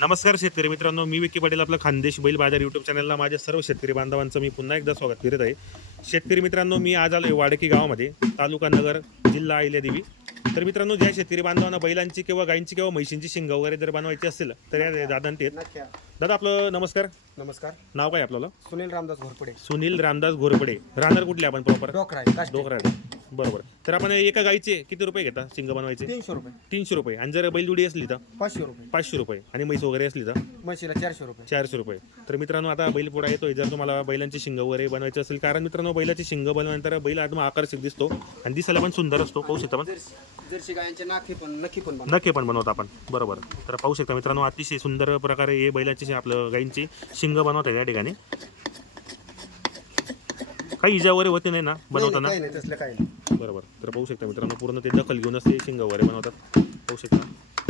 नमस्कार शेतकरी मित्रांनो मी विकी पाटील आपलं खानदेश बैल बाजार यूट्यूब चॅनलला माझ्या सर्व शेतकरी बांधवांचं मी पुन्हा एकदा स्वागत करीत आहे. शेतकरी मित्रांनो मी आज आलो आहे वाडकी गावामध्ये तालुका नगर जिल्हा अहिल्यादेवी. तर मित्रांनो ज्या शेतकरी बांधवांना बैलांची किंवा गायींची किंवा म्हशींची शिंग वगैरे जर बनवायची असेल तर या आहेत. नक्की. दादा आपलं नमस्कार. नमस्कार. नाव काय आपल्याला सुनील रामदास घोरपडे. सुनील रामदास घोरपडे. राहणार कुठले आपण प्रॉपर डोकराय काष्टी. डोकराडे बरोबर. तर आपण एका गायीचे किती रुपये घेता? शिंग बनवायचे? तीनशे रुपये. तीनशे रुपये. आणि जर बैलजुडी असली तर? पाचशे रुपये. पाचशे रुपये. आणि म्हैस वगैरे असली तर? म्हशीला चारशे रुपये. चारशे रुपये. तर मित्रांनो आता बैल पुढा येतोय. जर तुम्हाला बैलांची शिंग वगैरे बनवायची असेल कारण मित्रांनो बैलाची शिंग बनवल्यानंतर बैल आतमा आकर्षक दिसतो आणि दिसायला पण सुंदर असतो. पाहू शकता पण जर्सी गायांचे नाखी पण नक्की पण. नक्की पण बनवतो आपण. बरोबर. तर पाहू शकता मित्रांनो अतिशय सुंदर प्रकारे हे बैलाची आपलं गाईंची शिंग बनवतात या ठिकाणी. काही इजा वगैरे होते नाही ना बनवताना नाही, काही नाही तसलं काही नाही. बरोबर. तर पाहू शकता मित्रांनो पूर्ण ते दखल घेऊनच ते शिंग वगैरे बनवतात. पाहू शकता.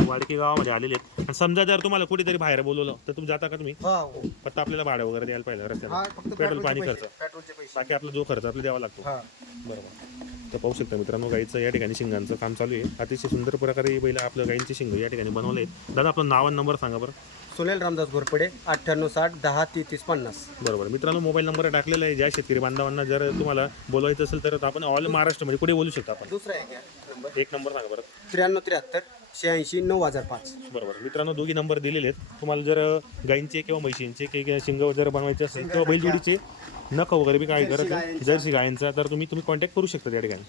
वाडकी गावामध्ये आलेले आहेत. आणि समजा जर तुम्हाला कुठेतरी बाहेर बोलवलं तर तुम्ही जाता का तुम्ही? हा हो. फक्त आपल्याला भाडं वगैरे द्यायला पाहिजे हा रस्त्याला. फक्त पेट्रोल पाणी खर्च. पेट्रोलचे पैसे. बाकी आपला जो खर्च आपला द्यावा लागतो. हा. बरोबर. तर पाहू शकता मित्रांनो गाईचं या ठिकाणी शिंगांचं काम चालू आहे. अतिशय सुंदर प्रकारे हे बैल आपलं गाईंचे शिंग या ठिकाणी बनवले आहेत. दादा आपलं नाव आणि नंबर सांगा बरं. सुनील रामदास घोरपडे अठ्ठ्याण्णव साठ दहा तेहतीस पन्नास. बरोबर. मित्रांनो मोबाईल नंबर टाकलेला आहे ज्या शेतकरी बांधवांना जर तुम्हाला बोलवायचं असेल तर आपण ऑल महाराष्ट्रामध्ये कुठे बोलू शकता आपण? दुसरा आहे नंबर. एक नंबर सांगा बरं. त्र्याण्णव त्र्याहत्तर शहाऐंशी नऊ हजार पाच. बरोबर. मित्रांनो दोघी नंबर दिलेले आहेत. तुम्हाला जर गाईंचे किंवा म्हशींचे किंवा शिंग जर बनवायचे असेल किंवा बैलजोडीचे नख वगैरे बी काय करत गायांचा. जर्सी गायांचा तर तुम्ही तुम्ही कॉन्टॅक्ट करू शकता त्या ठिकाणी.